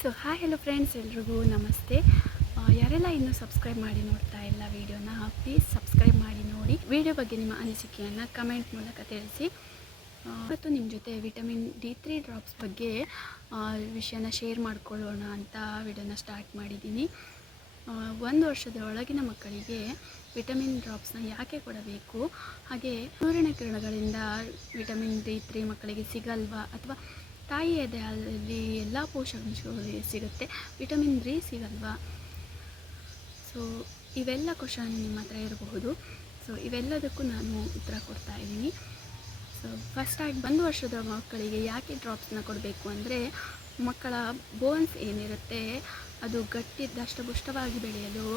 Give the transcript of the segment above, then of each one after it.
So hi hello friends, ಎಲ್ರಿಗೂ ನಮಸ್ತೆ. ಯಾರೆಲ್ಲ ಇನ್ನೂ ಸಬ್ಸ್ಕ್ರೈಬ್ ಮಾಡಿ ನೋಡ್ತಾ ಇಲ್ಲ ವಿಡಿಯೋನ, ಪ್ಲೀಸ್ ಸಬ್ಸ್ಕ್ರೈಬ್ ಮಾಡಿ ನೋಡಿ. ವಿಡಿಯೋ ಬಗ್ಗೆ ನಿಮ್ಮ ಅನಿಸಿಕೆಯನ್ನು ಕಮೆಂಟ್ ಮೂಲಕ ತಿಳಿಸಿ. ಇವತ್ತು ನಿಮ್ಮ ಜೊತೆ ವಿಟಮಿನ್ D3 ಡ್ರಾಪ್ಸ್ ಬಗ್ಗೆ ವಿಷಯನ ಶೇರ್ ಮಾಡ್ಕೊಳ್ಳೋಣ ಅಂತ ವಿಡಿಯೋನ ಸ್ಟಾರ್ಟ್ ಮಾಡಿದ್ದೀನಿ. 1 ವರ್ಷದ ಒಳಗಿನ ಮಕ್ಕಳಿಗೆ ವಿಟಮಿನ್ ಡ್ರಾಪ್ಸ್ನ ಯಾಕೆ ಕೊಡಬೇಕು, ಹಾಗೆ ಸೂರ್ಯನ ಕಿರಣಗಳಿಂದ ವಿಟಮಿನ್ D3 ಮಕ್ಕಳಿಗೆ ಸಿಗಲ್ವಾ, ಅಥವಾ ತಾಯಿ ಎದೆಹಾಲಲ್ಲಿ ಎಲ್ಲ ಪೋಷಕಾಂಶಗಳು ಸಿಗುತ್ತೆ, ವಿಟಮಿನ್ D ಸಿಗಲ್ವಾ? ಸೊ ಇವೆಲ್ಲ ಕ್ವಶನ್ ನಿಮ್ಮ ಹತ್ರ ಇರಬಹುದು. ಸೊ ಇವೆಲ್ಲದಕ್ಕೂ ನಾನು ಉತ್ತರ ಕೊಡ್ತಾ ಇದ್ದೀನಿ. ಸೊ ಫಸ್ಟಾಗಿ 1 ವರ್ಷದ ಮಕ್ಕಳಿಗೆ ಯಾಕೆ ಡ್ರಾಪ್ಸ್ನ ಕೊಡಬೇಕು ಅಂದರೆ, ಮಕ್ಕಳ ಬೋನ್ಸ್ ಏನಿರುತ್ತೆ ಅದು ಗಟ್ಟಿ ದಷ್ಟಪುಷ್ಟವಾಗಿ ಬೆಳೆಯಲು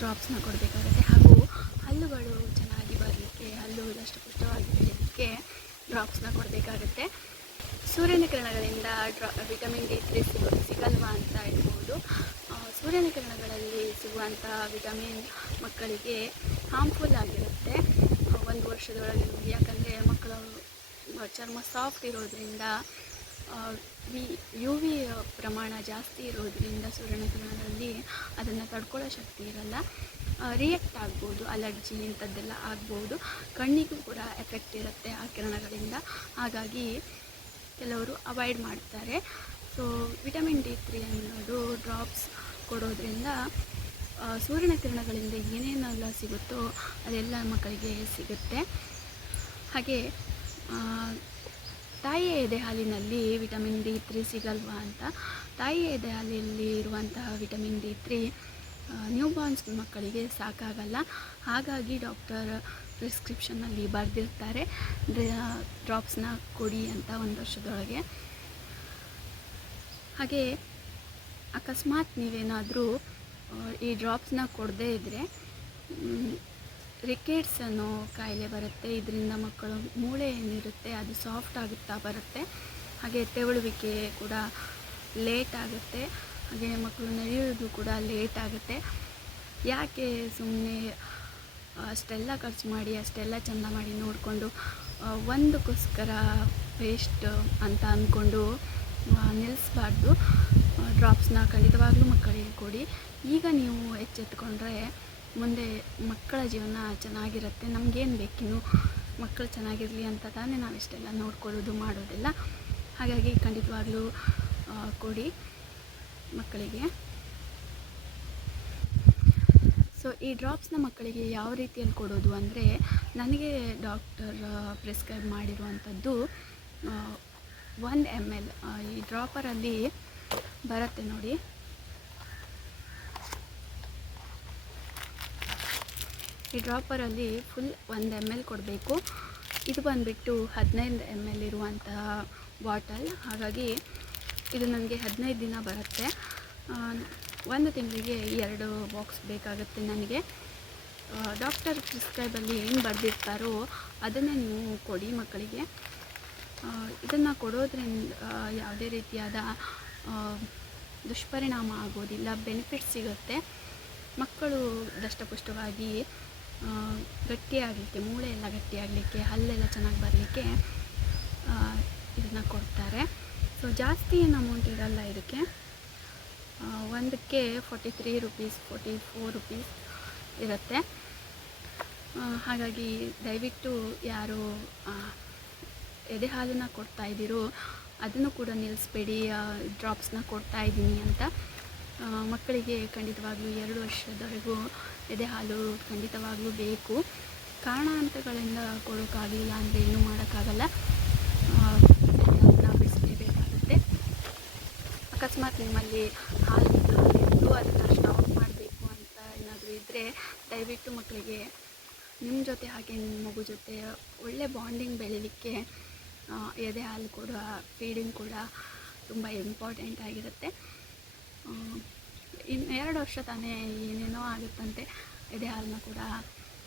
ಡ್ರಾಪ್ಸ್ನ ಕೊಡಬೇಕಾಗುತ್ತೆ. ಹಾಗೂ ಹಲ್ಲುಗಳು ಚೆನ್ನಾಗಿ ಬರಲಿಕ್ಕೆ, ಹಲ್ಲು ದಷ್ಟಪುಷ್ಟವಾಗಿ ಬೆಳೆಯಲಿಕ್ಕೆ ಡ್ರಾಪ್ಸ್ನ ಕೊಡಬೇಕಾಗುತ್ತೆ. ಸೂರ್ಯನ ಕಿರಣಗಳಿಂದ ವಿಟಮಿನ್ D3 ಸಿಗಲ್ವಾ ಅಂತ ಹೇಳ್ಬೋದು. ಸೂರ್ಯನ ಕಿರಣಗಳಲ್ಲಿ ಸಿಗುವಂಥ ವಿಟಮಿನ್ ಮಕ್ಕಳಿಗೆ ಹಾರ್ಮ್ಫುಲ್ ಆಗಿರುತ್ತೆ 1 ವರ್ಷದೊಳಗೆ. ಯಾಕಂದರೆ ಮಕ್ಕಳ ಚರ್ಮ ಸಾಫ್ಟ್ ಇರೋದ್ರಿಂದ, UV ಪ್ರಮಾಣ ಜಾಸ್ತಿ ಇರೋದ್ರಿಂದ ಸೂರ್ಯನ ಕಿರಣಗಳಲ್ಲಿ ಅದನ್ನು ತಡ್ಕೊಳ್ಳೋ ಶಕ್ತಿ ಇರಲ್ಲ, ರಿಯಾಕ್ಟ್ ಆಗ್ಬೋದು, ಅಲರ್ಜಿ ಇಂಥದ್ದೆಲ್ಲ ಆಗ್ಬೋದು. ಕಣ್ಣಿಗೂ ಕೂಡ ಎಫೆಕ್ಟ್ ಇರುತ್ತೆ ಆ ಕಿರಣಗಳಿಂದ, ಹಾಗಾಗಿ ಕೆಲವರು ಅವಾಯ್ಡ್ ಮಾಡ್ತಾರೆ. ಸೊ ವಿಟಮಿನ್ D3 ಅನ್ನೋದು ಡ್ರಾಪ್ಸ್ ಕೊಡೋದ್ರಿಂದ ಸೂರ್ಯನ ಕಿರಣಗಳಿಂದ ಏನೇನೆಲ್ಲ ಸಿಗುತ್ತೋ ಅದೆಲ್ಲ ಮಕ್ಕಳಿಗೆ ಸಿಗುತ್ತೆ. ಹಾಗೆ ತಾಯಿಯ ಎದೆ ಹಾಲಿನಲ್ಲಿ ವಿಟಮಿನ್ D3 ಸಿಗಲ್ವಾ ಅಂತ, ತಾಯಿಯ ಎದೆ ಹಾಲಿನಲ್ಲಿ ಇರುವಂತಹ ವಿಟಮಿನ್ D3 ನ್ಯೂಬಾರ್ನ್ಸ್ ಮಕ್ಕಳಿಗೆ ಸಾಕಾಗಲ್ಲ. ಹಾಗಾಗಿ ಡಾಕ್ಟರ್ ಪ್ರಿಸ್ಕ್ರಿಪ್ಷನ್ನಲ್ಲಿ ಬರೆದಿರ್ತಾರೆ ಡ್ರಾಪ್ಸ್ನ ಕೊಡಿ ಅಂತ 1 ವರ್ಷದೊಳಗೆ. ಹಾಗೆ ಅಕಸ್ಮಾತ್ ನೀವೇನಾದರೂ ಈ ಡ್ರಾಪ್ಸ್ನ ಕೊಡದೇ ಇದ್ದರೆ ರಿಕೆಟ್ಸ್ ಅನ್ನೋ ಕಾಯಿಲೆ ಬರುತ್ತೆ. ಇದರಿಂದ ಮಕ್ಕಳು ಮೂಳೆ ಏನಿರುತ್ತೆ ಅದು ಸಾಫ್ಟ್ ಆಗುತ್ತಾ ಬರುತ್ತೆ. ಹಾಗೆ ತೆವಳುವಿಕೆ ಕೂಡ ಲೇಟ್ ಆಗುತ್ತೆ. ಹಾಗೆ ಮಕ್ಕಳು ನಡೆಯೋದು ಕೂಡ ಲೇಟ್ ಆಗುತ್ತೆ. ಯಾಕೆ ಸುಮ್ಮನೆ ಅಷ್ಟೆಲ್ಲ ಖರ್ಚು ಮಾಡಿ, ಅಷ್ಟೆಲ್ಲ ಚೆಂದ ಮಾಡಿ ನೋಡಿಕೊಂಡು ಒಂದಕ್ಕೋಸ್ಕರ ವೇಸ್ಟ್ ಅಂತ ಅಂದ್ಕೊಂಡು ನಿಲ್ಲಿಸಬಾರ್ದು. ಡ್ರಾಪ್ಸ್ನ ಖಂಡಿತವಾಗ್ಲೂ ಮಕ್ಕಳಿಗೆ ಕೊಡಿ. ಈಗ ನೀವು ಎಚ್ಚೆತ್ತುಕೊಂಡ್ರೆ ಮುಂದೆ ಮಕ್ಕಳ ಜೀವನ ಚೆನ್ನಾಗಿರುತ್ತೆ. ನಮಗೇನು ಬೇಕಿನ್ನು ಮಕ್ಕಳು ಚೆನ್ನಾಗಿರಲಿ ಅಂತ ತಾನೇ ನಾವಿಷ್ಟೆಲ್ಲ ನೋಡ್ಕೊಳ್ಳೋದು ಮಾಡೋದೆಲ್ಲ. ಹಾಗಾಗಿ ಖಂಡಿತವಾಗ್ಲೂ ಕೊಡಿ ಮಕ್ಕಳಿಗೆ. ಸೊ ಈ ಡ್ರಾಪ್ಸ್ನ ಮಕ್ಕಳಿಗೆ ಯಾವ ರೀತಿಯಲ್ಲಿ ಕೊಡೋದು ಅಂದರೆ, ನನಗೆ ಡಾಕ್ಟರ್ ಪ್ರಿಸ್ಕ್ರೈಬ್ ಮಾಡಿರುವಂಥದ್ದು 1 ml ಈ ಡ್ರಾಪರಲ್ಲಿ ಬರುತ್ತೆ ನೋಡಿ. ಈ ಡ್ರಾಪರಲ್ಲಿ ಫುಲ್ 1 ml ಕೊಡಬೇಕು. ಇದು ಬಂದುಬಿಟ್ಟು 15 ml ಇರುವಂತಹ ಬಾಟಲ್. ಹಾಗಾಗಿ ಇದು ನನಗೆ 15 ದಿನ ಬರುತ್ತೆ. 1 ತಿಂಗಳಿಗೆ 2 ಬಾಕ್ಸ್ ಬೇಕಾಗುತ್ತೆ ನನಗೆ. ಡಾಕ್ಟರ್ ಪ್ರಿಸ್ಕ್ರೈಬಲ್ಲಿ ಏನು ಬರೆದಿರ್ತಾರೋ ಅದನ್ನೇ ನೀವು ಕೊಡಿ ಮಕ್ಕಳಿಗೆ. ಇದನ್ನು ಕೊಡೋದ್ರಿಂದ ಯಾವುದೇ ರೀತಿಯಾದ ದುಷ್ಪರಿಣಾಮ ಆಗೋದಿಲ್ಲ, ಬೆನಿಫಿಟ್ ಸಿಗುತ್ತೆ. ಮಕ್ಕಳು ದಷ್ಟಪುಷ್ಟವಾಗಿ ಗಟ್ಟಿಯಾಗಲಿಕ್ಕೆ, ಮೂಳೆ ಎಲ್ಲ ಗಟ್ಟಿಯಾಗಲಿಕ್ಕೆ, ಹಲ್ಲೆಲ್ಲ ಚೆನ್ನಾಗಿ ಬರಲಿಕ್ಕೆ ಇದನ್ನು ಕೊಡ್ತಾರೆ. ಸೊ ಜಾಸ್ತಿ ಏನು ಅಮೌಂಟ್ ಇರಲ್ಲ ಇದಕ್ಕೆ. ಒಂದಕ್ಕೆ 43 ರುಪೀಸ್ 44 ರುಪೀಸ್ ಇರುತ್ತೆ. ಹಾಗಾಗಿ ದಯವಿಟ್ಟು ಯಾರು ಎದೆ ಹಾಲನ್ನು ಕೊಡ್ತಾ ಇದ್ದೀರೋ ಅದನ್ನು ಕೂಡ ನಿಲ್ಲಿಸ್ಬೇಡಿ. ಡ್ರಾಪ್ಸ್ನ ಕೊಡ್ತಾ ಇದ್ದೀನಿ ಅಂತ ಮಕ್ಕಳಿಗೆ ಖಂಡಿತವಾಗ್ಲೂ 2 ವರ್ಷದವರೆಗೂ ಎದೆ ಹಾಲು ಖಂಡಿತವಾಗ್ಲೂ ಬೇಕು. ಕಾರಣಾಂತರಗಳಿಂದ ಕೊಡೋಕ್ಕಾಗಲಿಲ್ಲ ಅಂದರೆ ಏನೂ ಮಾಡೋಕ್ಕಾಗಲ್ಲ, ನಾವು ಬಿಡಿಸಲೇಬೇಕಾಗುತ್ತೆ. ಅಕಸ್ಮಾತ್ ನಿಮ್ಮಲ್ಲಿ ಹಾಲು ಇದ್ದು ಅದನ್ನು ಸ್ಟಾಪ್ ಮಾಡಬೇಕು ಅಂತ ಏನಾದರೂ ಇದ್ದರೆ ದಯವಿಟ್ಟು ಮಕ್ಕಳಿಗೆ ನಿಮ್ಮ ಜೊತೆ ಹಾಗೆ ನಿಮ್ಮ ಮಗು ಜೊತೆ ಒಳ್ಳೆ ಬಾಂಡಿಂಗ್ ಬೆಳೀಲಿಕ್ಕೆ ಎದೆ ಹಾಲು ಕೂಡ, ಫೀಡಿಂಗ್ ಕೂಡ ತುಂಬ ಇಂಪಾರ್ಟೆಂಟ್ ಆಗಿರುತ್ತೆ. ಇನ್ನು 2 ವರ್ಷ ತಾನೇ ಏನೇನೋ ಆಗುತ್ತಂತೆ, ಎದೆ ಹಾಲನ್ನ ಕೂಡ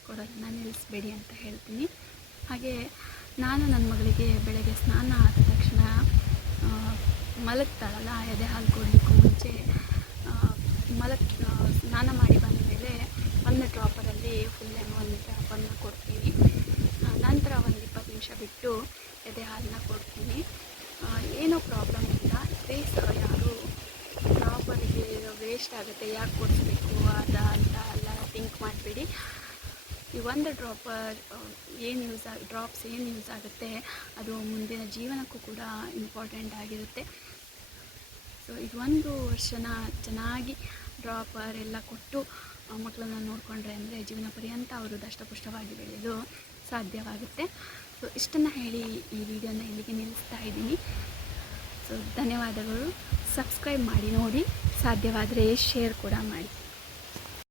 ಕೊಡೋದನ್ನು ನಿಲ್ಲಿಸಬೇಡಿ ಅಂತ ಹೇಳ್ತೀನಿ. ಹಾಗೆ ನಾನು ನನ್ನ ಮಗಳಿಗೆ ಬೆಳಗ್ಗೆ ಸ್ನಾನ ಆದ ತಕ್ಷಣ ಮಲಗ್ತಾಳಲ್ಲ, ಎದೆ ಹಾಲು ಕೊಡಲಿಕ್ಕೂ ಮುಂಚೆ ಸ್ನಾನ ಮಾಡಿ ಬಂದ ಮೇಲೆ 1 ಡ್ರಾಪರಲ್ಲಿ ಫುಲ್ 1 ಡ್ರಾಪನ್ನು ಕೊಡ್ತೀನಿ. ನಂತರ 20 ನಿಮಿಷ ಬಿಟ್ಟು ಎದೆ ಹಾಲನ್ನ ಕೊಡ್ತೀನಿ. ಏನೋ ಪ್ರಾಬ್ಲಮ್ ಇಲ್ಲ, ಪ್ಲೀಸ್ ಯಾರು ವೇಸ್ಟ್ ಆಗುತ್ತೆ, ಯಾಕೆ ಕೊಡಿಸ್ಬೇಕು ಅಂತ ಎಲ್ಲ ಥಿಂಕ್ ಮಾಡಬೇಡಿ. ಈ ಒಂದು ಡ್ರಾಪ್ಸ್ ಏನು ಯೂಸ್ ಆಗುತ್ತೆ ಅದು ಮುಂದಿನ ಜೀವನಕ್ಕೂ ಕೂಡ ಇಂಪಾರ್ಟೆಂಟ್ ಆಗಿರುತ್ತೆ. ಸೊ ಇದು 1 ವರ್ಷನ ಚೆನ್ನಾಗಿ ಡ್ರಾಪರ್ ಎಲ್ಲ ಕೊಟ್ಟು ಮಕ್ಕಳನ್ನ ನೋಡಿಕೊಂಡ್ರೆ ಅಂದರೆ ಜೀವನ ಪರ್ಯಂತ ಅವರು ದಷ್ಟಪುಷ್ಟವಾಗಿ ಬೆಳೆಯಲು ಸಾಧ್ಯವಾಗುತ್ತೆ. ಸೊ ಇಷ್ಟನ್ನು ಹೇಳಿ ಈ ವಿಡಿಯೋನ ಇಲ್ಲಿಗೆ ನಿಲ್ಲಿಸ್ತಾ ಇದ್ದೀನಿ. ಸೊ ಧನ್ಯವಾದಗಳು. ಸಬ್ಸ್ಕ್ರೈಬ್ ಮಾಡಿ ನೋಡಿ, ಸಾಧ್ಯವಾದರೆ ಶೇರ್ ಕೂಡ ಮಾಡಿ.